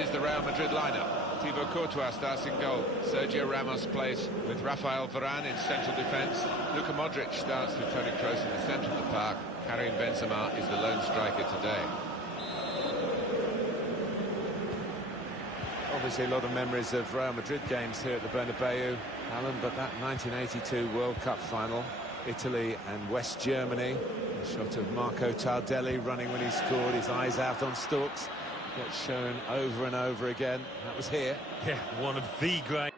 is the Real Madrid lineup. Thibaut Courtois starts in goal. Sergio Ramos plays with Rafael Varane in central defence. Luka Modric starts with Toni Kroos in the centre of the park. Karim Benzema is the lone striker today. Obviously a lot of memories of Real Madrid games here at the Bernabeu, Alan, but that 1982 World Cup final, Italy and West Germany, a shot of Marco Tardelli running when he scored, his eyes out on stalks, gets shown over and over again. That was here. Yeah, one of the great.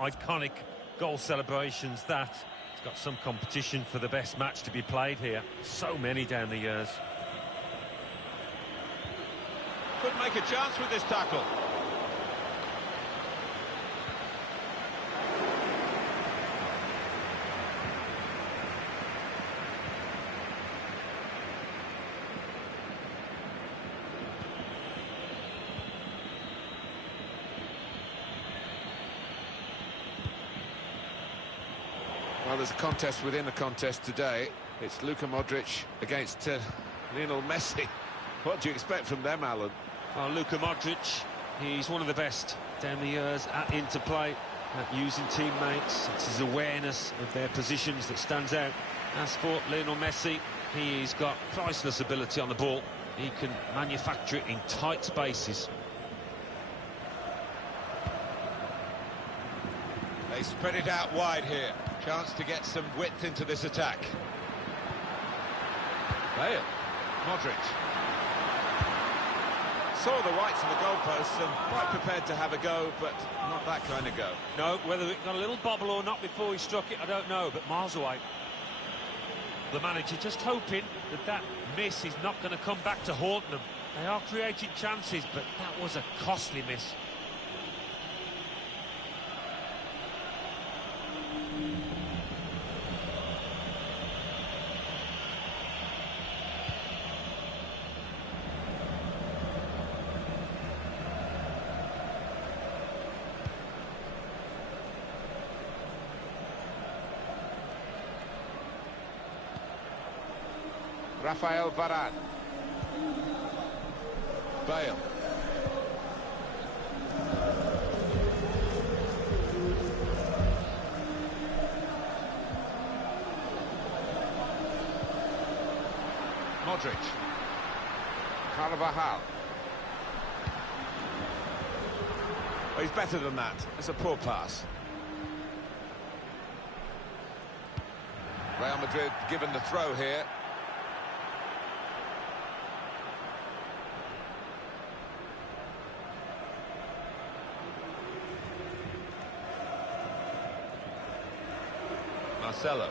Iconic goal celebrations. That it's got some competition for the best match to be played here. So many down the years. Could make a chance with this tackle. Well, there's a contest within a contest today. It's Luka Modric against Lionel Messi. What do you expect from them, Alan? Well, Luka Modric, he's one of the best down the years at interplay, at using teammates. It's his awareness of their positions that stands out. As for Lionel Messi, he's got priceless ability on the ball. He can manufacture it in tight spaces. They spread it out wide here. Chance to get some width into this attack. Bale. Modric. Saw the whites of the goalposts and quite prepared to have a go, but not that kind of go. No, whether it got a little bobble or not before he struck it, I don't know, but miles away. The manager just hoping that that miss is not going to come back to haunt them. They are creating chances, but that was a costly miss. Rafael Varane. Bale. Modric. Carvajal. Oh, he's better than that. It's a poor pass. Real Madrid given the throw here. Marcelo.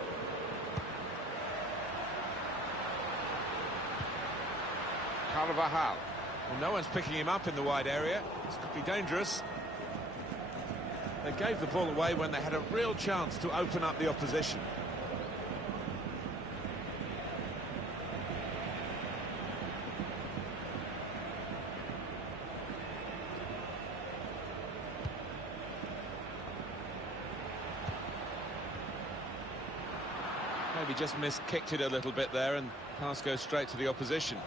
Carvajal. Well, no one's picking him up in the wide area. This could be dangerous. They gave the ball away when they had a real chance to open up the opposition. Maybe just kicked it a little bit there, and pass goes straight to the opposition.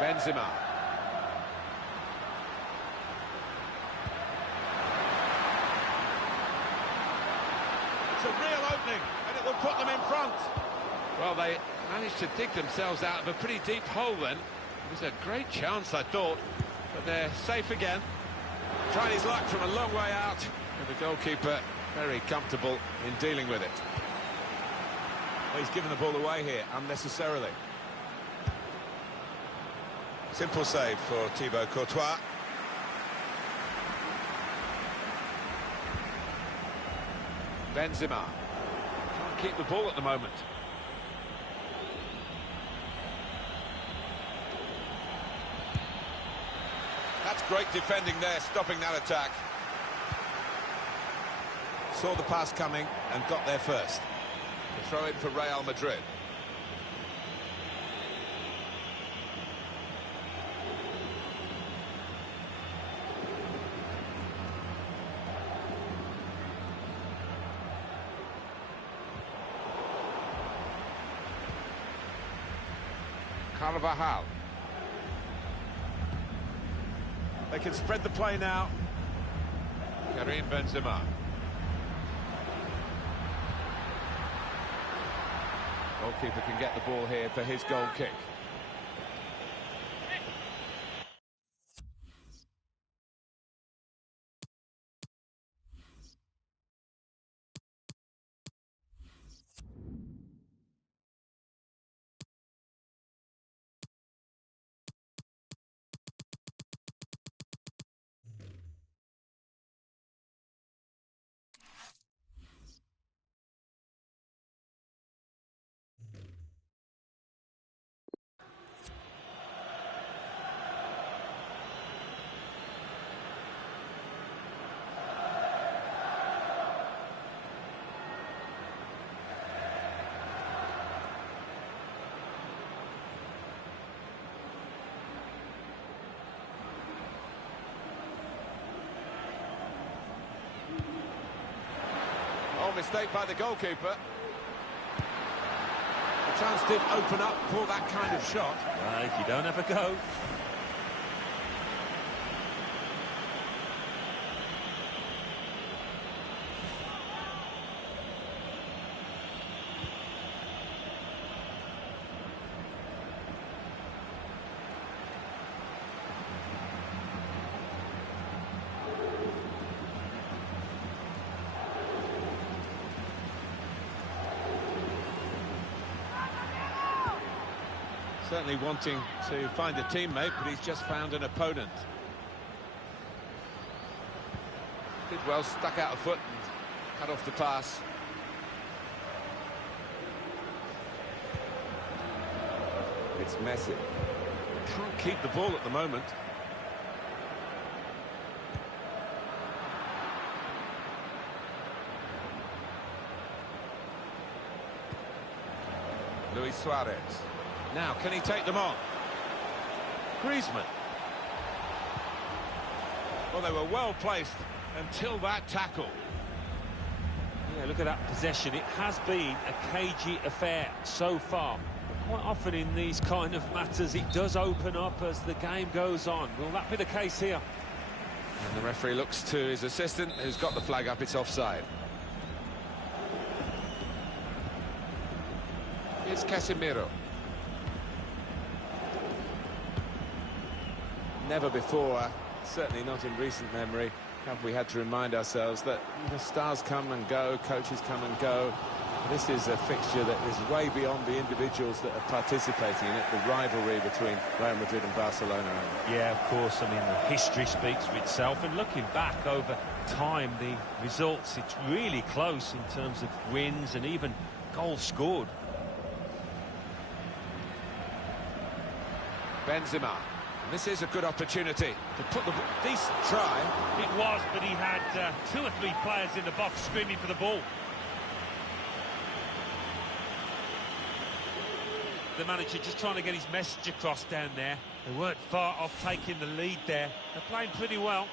Benzema. It's a real opening, and it will put them in front. Well, they managed to dig themselves out of a pretty deep hole then. It was a great chance, I thought, but they're safe again. Tried his luck from a long way out, and the goalkeeper very comfortable in dealing with it. Well, he's given the ball away here unnecessarily. Simple save for Thibaut Courtois. Benzema. Can't keep the ball at the moment. That's great defending there, stopping that attack. Saw the pass coming and got there first. The throw in for Real Madrid. Carvajal. They can spread the play now. Karim Benzema. Goalkeeper can get the ball here for his goal kick. Mistake by the goalkeeper. The chance did open up for that kind of shot. If you don't have a go. Certainly wanting to find a teammate, but he's just found an opponent. Did well, stuck out a foot and cut off the pass. It's Messi. Can't keep the ball at the moment. Luis Suarez. Now, can he take them on? Griezmann. Well, they were well placed until that tackle. Yeah, look at that possession. It has been a cagey affair so far. But quite often in these kind of matters, it does open up as the game goes on. Will that be the case here? And the referee looks to his assistant, who's got the flag up. It's offside. Here's Casemiro. Never before, certainly not in recent memory, have we had to remind ourselves that the stars come and go, coaches come and go. This is a fixture that is way beyond the individuals that are participating in it, the rivalry between Real Madrid and Barcelona. Yeah, of course. I mean, the history speaks for itself, and looking back over time, the results, it's really close in terms of wins and even goals scored. Benzema. This is a good opportunity to put the decent try. It was, but he had 2 or 3 players in the box screaming for the ball. The manager just trying to get his message across down there. They weren't far off taking the lead there. They're playing pretty well.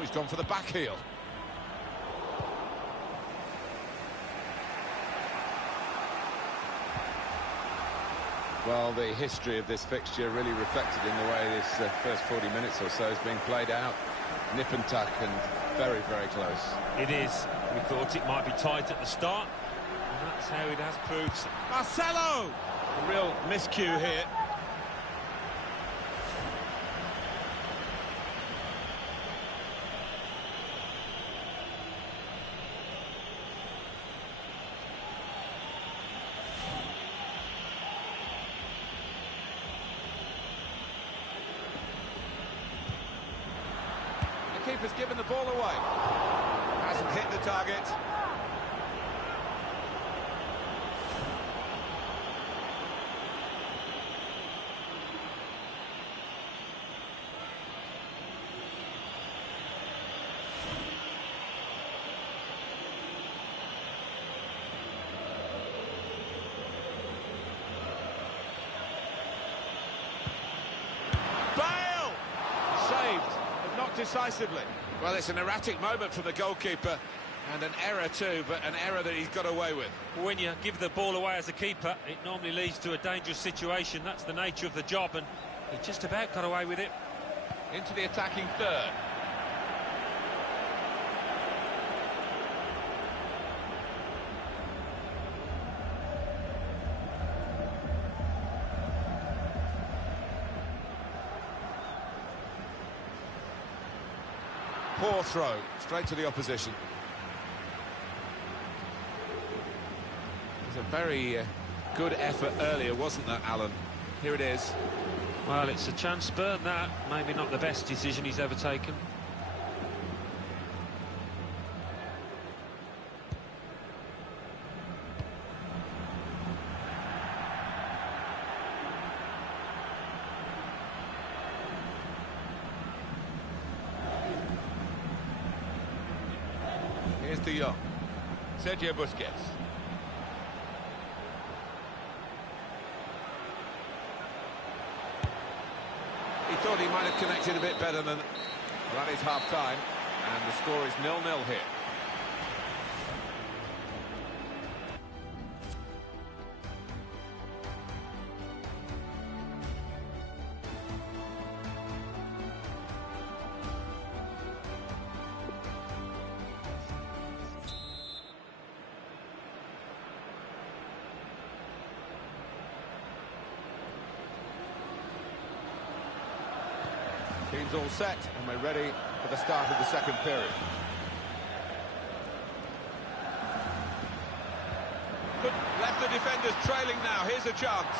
He's gone for the back heel. Well, the history of this fixture really reflected in the way this first 40 minutes or so is being played out. Nip and tuck and very, very close. It is. We thought it might be tight at the start, and that's how it has proved. Marcelo! A real miscue here. The keeper's given the ball away. Hasn't hit the target. Bale! Saved, but not decisively. Well, it's an erratic moment from the goalkeeper, and an error too, but an error that he's got away with. When you give the ball away as a keeper, it normally leads to a dangerous situation. That's the nature of the job, and he just about got away with it. Into the attacking third. Poor throw, straight to the opposition. It was a very good effort earlier, wasn't that, Alan? Here it is. Well, it's a chance spurn, that. Maybe not the best decision he's ever taken. Here's De Jong. Sergio Busquets. He thought he might have connected a bit better than that is half-time, and the score is 0-0 here. Team's all set, and we're ready for the start of the second period. Left the defenders trailing now. Here's a chance.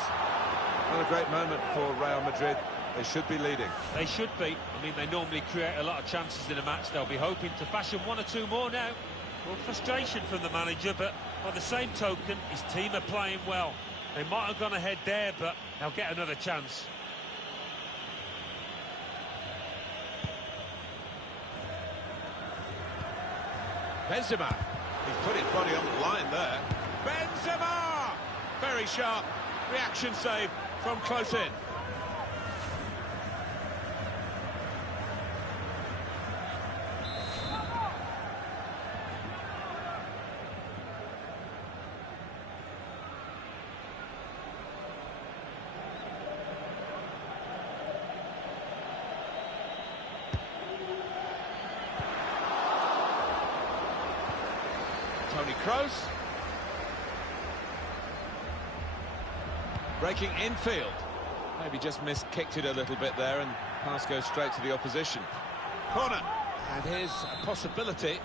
Not a great moment for Real Madrid. They should be leading. They should be. I mean, they normally create a lot of chances in a match. They'll be hoping to fashion 1 or 2 more now. Well, frustration from the manager, but by the same token, his team are playing well. They might have gone ahead there, but they'll get another chance. Benzema. He's put his body on the line there. Benzema! Very sharp reaction save from close in. Toni Kroos. Breaking infield. Maybe just kicked it a little bit there, and pass goes straight to the opposition. Corner. And here's a possibility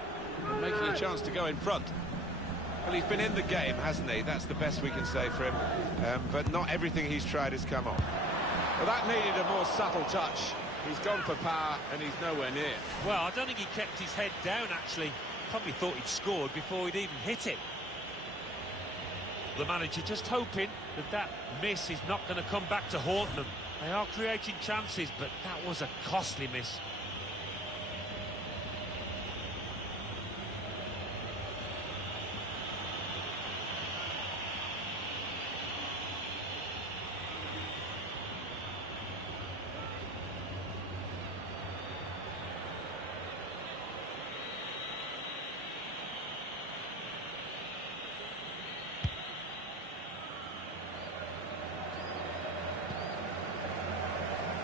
of making a chance to go in front. Well, he's been in the game, hasn't he? That's the best we can say for him. But not everything he's tried has come off. Well, that needed a more subtle touch. He's gone for power, and he's nowhere near. Well, I don't think he kept his head down, actually. Probably thought he'd scored before he'd even hit it. The manager just hoping that that miss is not going to come back to haunt them. They are creating chances, but that was a costly miss.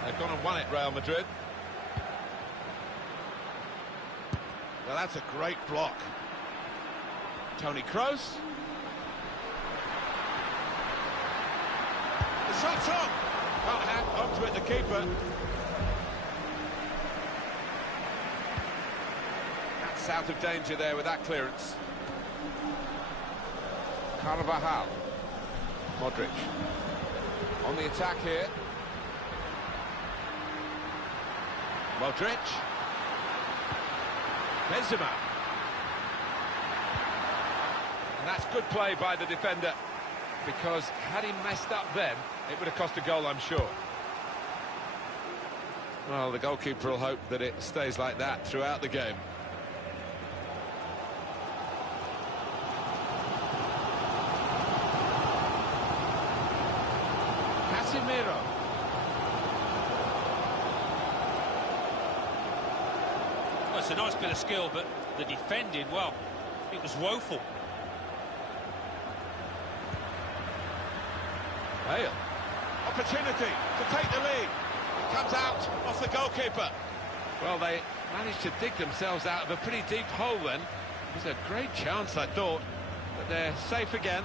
They've gone and won it, Real Madrid. Well, that's a great block. Toni Kroos. The shot's on. Can't hang onto it, the keeper. That's out of danger there with that clearance. Carvajal. Modric. On the attack here. Modric. Benzema. And that's good play by the defender, because had he messed up then, it would have cost a goal, I'm sure. Well, the goalkeeper will hope that it stays like that throughout the game. Casemiro. Well, it's a nice bit of skill, but the defending, well, it was woeful. Bale. Opportunity to take the lead. It comes out off the goalkeeper. Well, they managed to dig themselves out of a pretty deep hole then. It was a great chance, I thought, but they're safe again.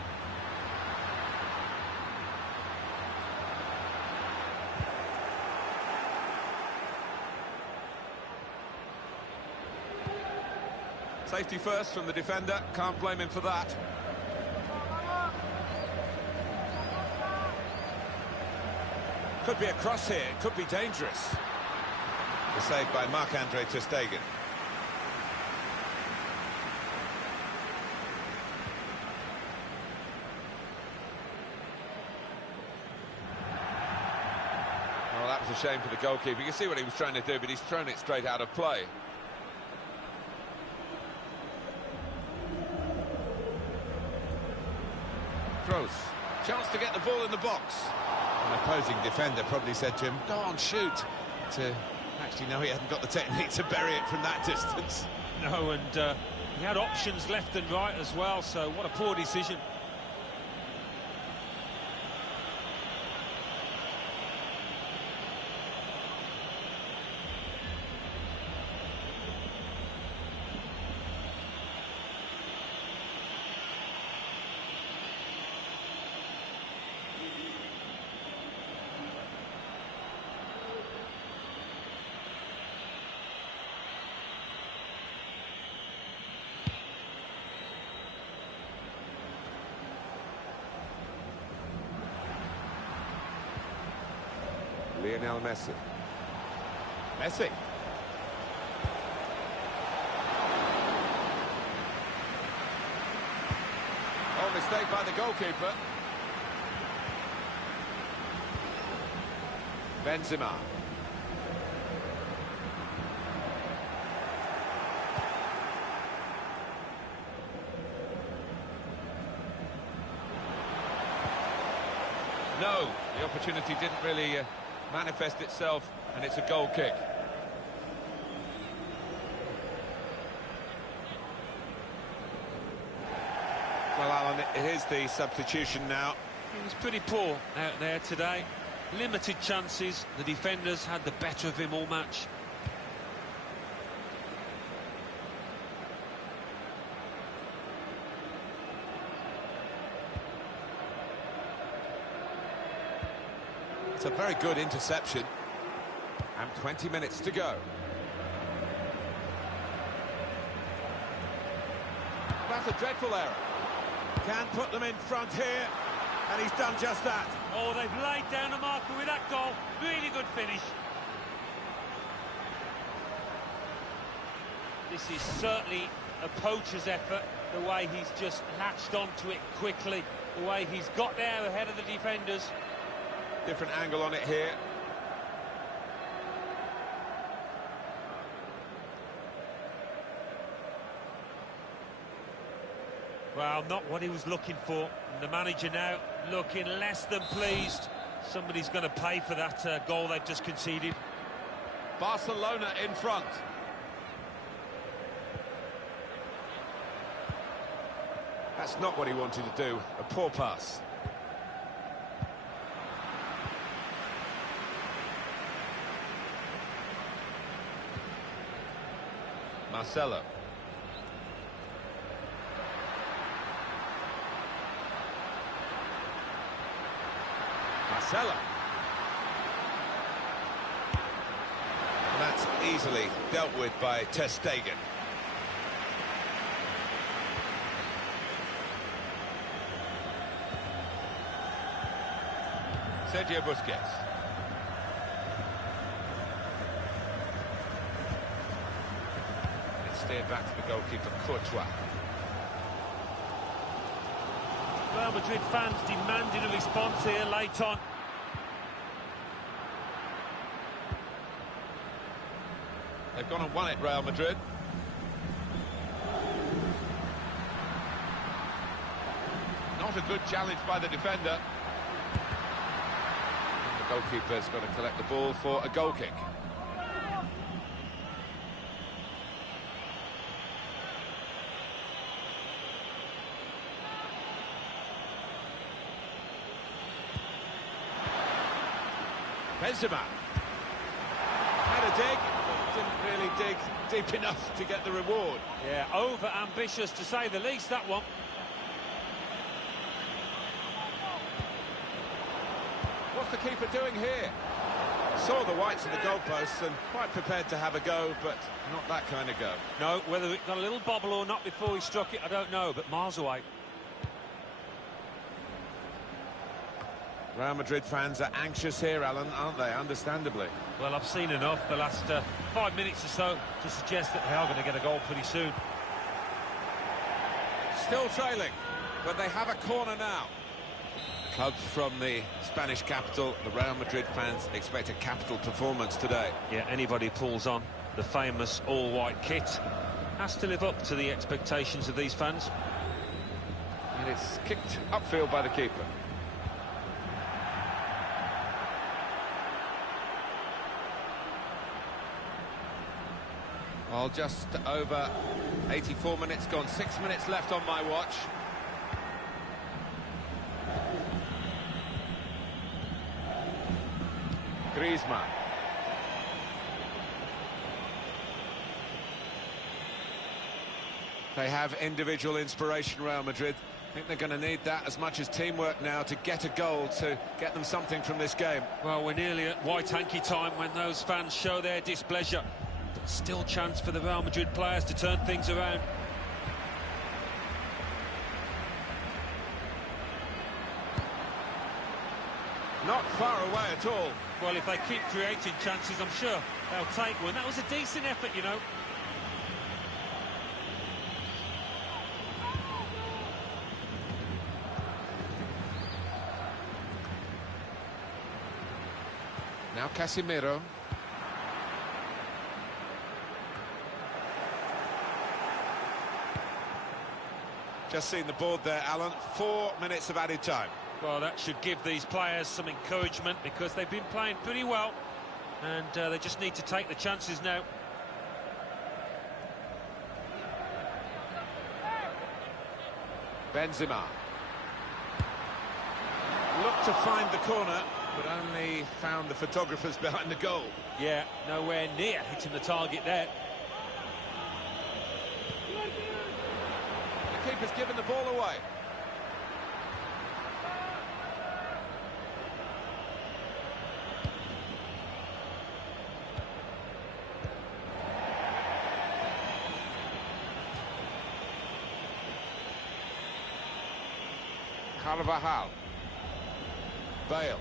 Safety first from the defender, can't blame him for that. Could be a cross here, it could be dangerous. The save by Marc-Andre ter Stegen. Well, that was a shame for the goalkeeper. You can see what he was trying to do, but he's thrown it straight out of play. Kroos, chance to get the ball in the box. An opposing defender probably said to him, go on, shoot. To actually, no, he hadn't got the technique to bury it from that distance. No, and he had options left and right as well, so what a poor decision. Lionel Messi. Messi. Oh, mistake by the goalkeeper. Benzema. No, the opportunity didn't really manifest itself, and it's a goal kick. Well, Alan, it is the substitution now. He was pretty poor out there today. Limited chances. The defenders had the better of him all match. It's a very good interception. And 20 minutes to go. That's a dreadful error. Can put them in front here, and he's done just that. Oh, they've laid down a marker with that goal. Really good finish. This is certainly a poacher's effort, the way he's just latched onto it quickly, the way he's got there ahead of the defenders. Different angle on it here. Well, not what he was looking for. And the manager now looking less than pleased. Somebody's going to pay for that goal they've just conceded. Barcelona in front. That's not what he wanted to do. A poor pass. Marcelo. Marcelo. And that's easily dealt with by Ter Stegen. Sergio Busquets. It's steered back to the goalkeeper, Courtois. Real Madrid fans demanding a response here late on. They've gone and won it, Real Madrid. Not a good challenge by the defender. The goalkeeper's got to collect the ball for a goal kick. Benzema had a dig, didn't really dig deep enough to get the reward. Yeah, over-ambitious to say the least, that one. What's the keeper doing here? Saw the whites of the goalposts and quite prepared to have a go, but not that kind of go. No, whether it got a little bobble or not before he struck it, I don't know, but miles away. Real Madrid fans are anxious here, Alan, aren't they? Understandably. Well, I've seen enough the last 5 minutes or so to suggest that they are going to get a goal pretty soon. Still trailing, but they have a corner now. Clubs from the Spanish capital, the Real Madrid fans expect a capital performance today. Yeah, anybody pulls on the famous all-white kit has to live up to the expectations of these fans. And it's kicked upfield by the keeper. Well, just over 84 minutes gone, 6 minutes left on my watch. Griezmann. They have individual inspiration, Real Madrid. I think they're going to need that as much as teamwork now to get a goal, to get them something from this game. Well, we're nearly at white hanky time when those fans show their displeasure. But still chance for the Real Madrid players to turn things around. Not far away at all. Well, if they keep creating chances, I'm sure they'll take one. That was a decent effort, you know. Now Casemiro. Just seen the board there, Alan. 4 minutes of added time. Well, that should give these players some encouragement because they've been playing pretty well and they just need to take the chances now. Benzema. Looked to find the corner, but only found the photographers behind the goal. Yeah, nowhere near hitting the target there. The keeper's given the ball away. Carvajal. Bale.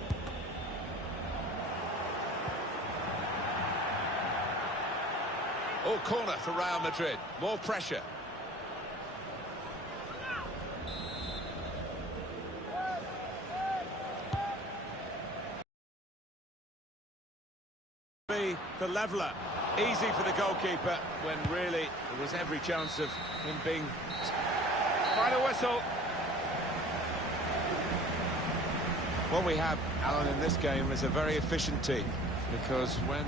Oh, corner for Real Madrid. More pressure. Be the leveller. Easy for the goalkeeper when really there was every chance of him being... Final whistle. What we have, Alan, in this game is a very efficient team, because when